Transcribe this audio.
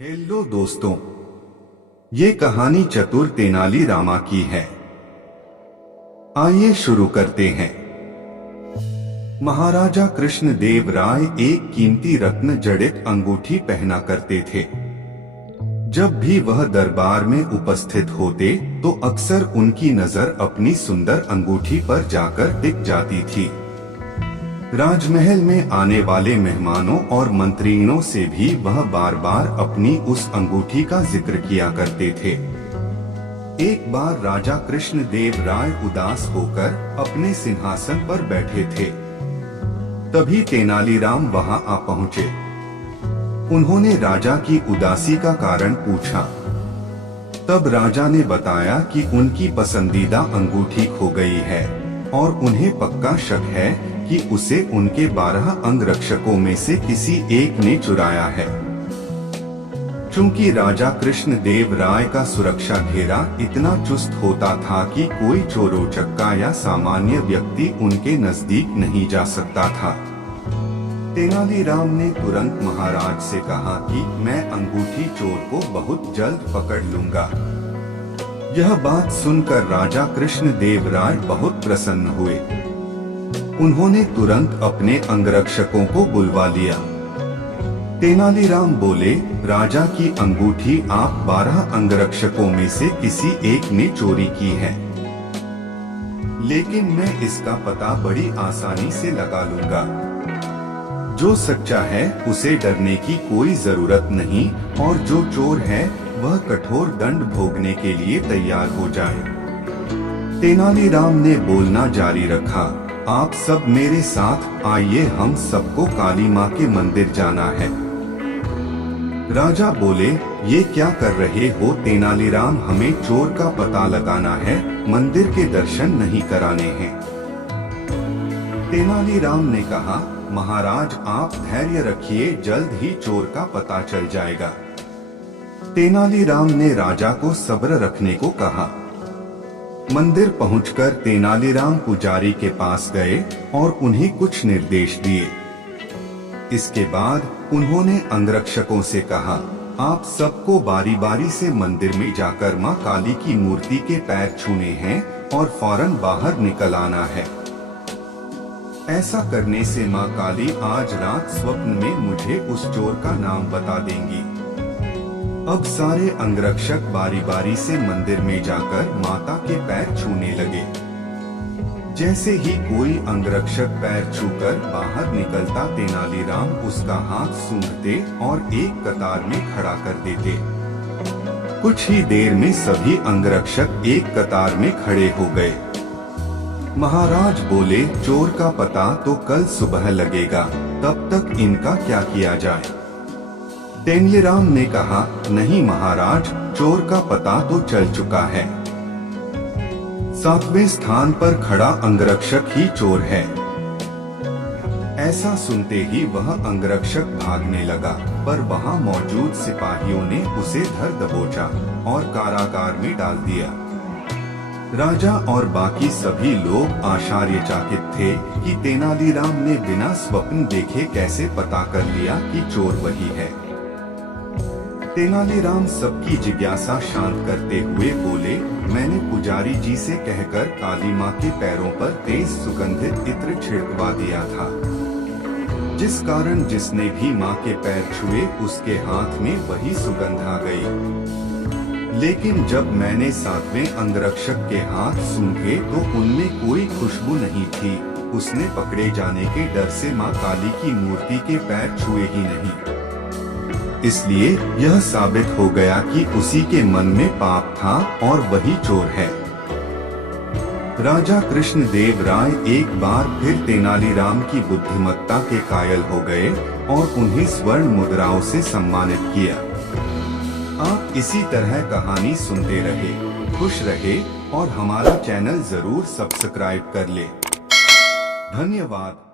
Hello दोस्तों, ये कहानी चतुर तेनाली रामा की है। आइए शुरू करते हैं। महाराजा कृष्णदेव राय एक कीमती रत्न जड़ित अंगूठी पहना करते थे। जब भी वह दरबार में उपस्थित होते तो अक्सर उनकी नजर अपनी सुंदर अंगूठी पर जाकर टिक जाती थी। राजमहल में आने वाले मेहमानों और मंत्रियों से भी वह बार बार अपनी उस अंगूठी का जिक्र किया करते थे। एक बार राजा कृष्णदेव राय उदास होकर अपने सिंहासन पर बैठे थे। तभी तेनालीराम वहां आ पहुंचे। उन्होंने राजा की उदासी का कारण पूछा। तब राजा ने बताया कि उनकी पसंदीदा अंगूठी खो गई है और उन्हें पक्का शक है कि उसे उनके 12 अंगरक्षकों में से किसी एक ने चुराया है। चूंकि राजा कृष्णदेव राय का सुरक्षा घेरा इतना चुस्त होता था कि कोई चोरोचक्का या सामान्य व्यक्ति उनके नजदीक नहीं जा सकता था। तेनालीराम ने तुरंत महाराज से कहा कि मैं अंगूठी चोर को बहुत जल्द पकड़ लूंगा। यह बात सुनकर राजा कृष्णदेव राय बहुत प्रसन्न हुए। उन्होंने तुरंत अपने अंगरक्षकों को बुलवा लिया। तेनालीराम बोले, राजा की अंगूठी आप 12 अंगरक्षकों में से किसी एक ने चोरी की है, लेकिन मैं इसका पता बड़ी आसानी से लगा लूंगा। जो सच्चा है उसे डरने की कोई जरूरत नहीं और जो चोर है वह कठोर दंड भोगने के लिए तैयार हो जाए। तेनालीराम ने बोलना जारी रखा, आप सब मेरे साथ आइए, हम सबको काली माँ के मंदिर जाना है। राजा बोले, ये क्या कर रहे हो तेनालीराम, हमें चोर का पता लगाना है, मंदिर के दर्शन नहीं कराने हैं। तेनालीराम ने कहा, महाराज आप धैर्य रखिए, जल्द ही चोर का पता चल जाएगा। तेनालीराम ने राजा को सब्र रखने को कहा। मंदिर पहुंचकर तेनालीराम पुजारी के पास गए और उन्हें कुछ निर्देश दिए। इसके बाद उन्होंने अंगरक्षकों से कहा, आप सबको बारी बारी से मंदिर में जाकर मां काली की मूर्ति के पैर छूने हैं और फौरन बाहर निकल आना है। ऐसा करने से मां काली आज रात स्वप्न में मुझे उस चोर का नाम बता देंगी। अब सारे अंगरक्षक बारी बारी से मंदिर में जाकर माता के पैर छूने लगे। जैसे ही कोई अंगरक्षक पैर छूकर बाहर निकलता तेनालीराम उसका हाथ सूंघते और एक कतार में खड़ा कर देते। कुछ ही देर में सभी अंगरक्षक एक कतार में खड़े हो गए। महाराज बोले, चोर का पता तो कल सुबह लगेगा, तब तक इनका क्या किया जाए। तेनालीराम ने कहा, नहीं महाराज, चोर का पता तो चल चुका है। 7वें स्थान पर खड़ा अंगरक्षक ही चोर है। ऐसा सुनते ही वह अंगरक्षक भागने लगा, पर वहां मौजूद सिपाहियों ने उसे धर दबोचा और कारागार में डाल दिया। राजा और बाकी सभी लोग आश्चर्यचकित थे कि तेनालीराम ने बिना स्वप्न देखे कैसे पता कर लिया कि चोर वही है। तेनालीराम सबकी जिज्ञासा शांत करते हुए बोले, मैंने पुजारी जी से कहकर काली माँ के पैरों पर तेज सुगंधित इत्र छिड़कवा दिया था, जिस कारण जिसने भी माँ के पैर छुए उसके हाथ में वही सुगंध आ गई। लेकिन जब मैंने 7वें अंगरक्षक के हाथ सूंघे तो उनमें कोई खुशबू नहीं थी। उसने पकड़े जाने के डर से माँ काली की मूर्ति के पैर छुए ही नहीं। इसलिए यह साबित हो गया कि उसी के मन में पाप था और वही चोर है। राजा कृष्णदेव राय एक बार फिर तेनालीराम की बुद्धिमत्ता के कायल हो गए और उन्हें स्वर्ण मुद्राओं से सम्मानित किया। आप इसी तरह कहानी सुनते रहे, खुश रहे और हमारा चैनल जरूर सब्सक्राइब कर ले। धन्यवाद।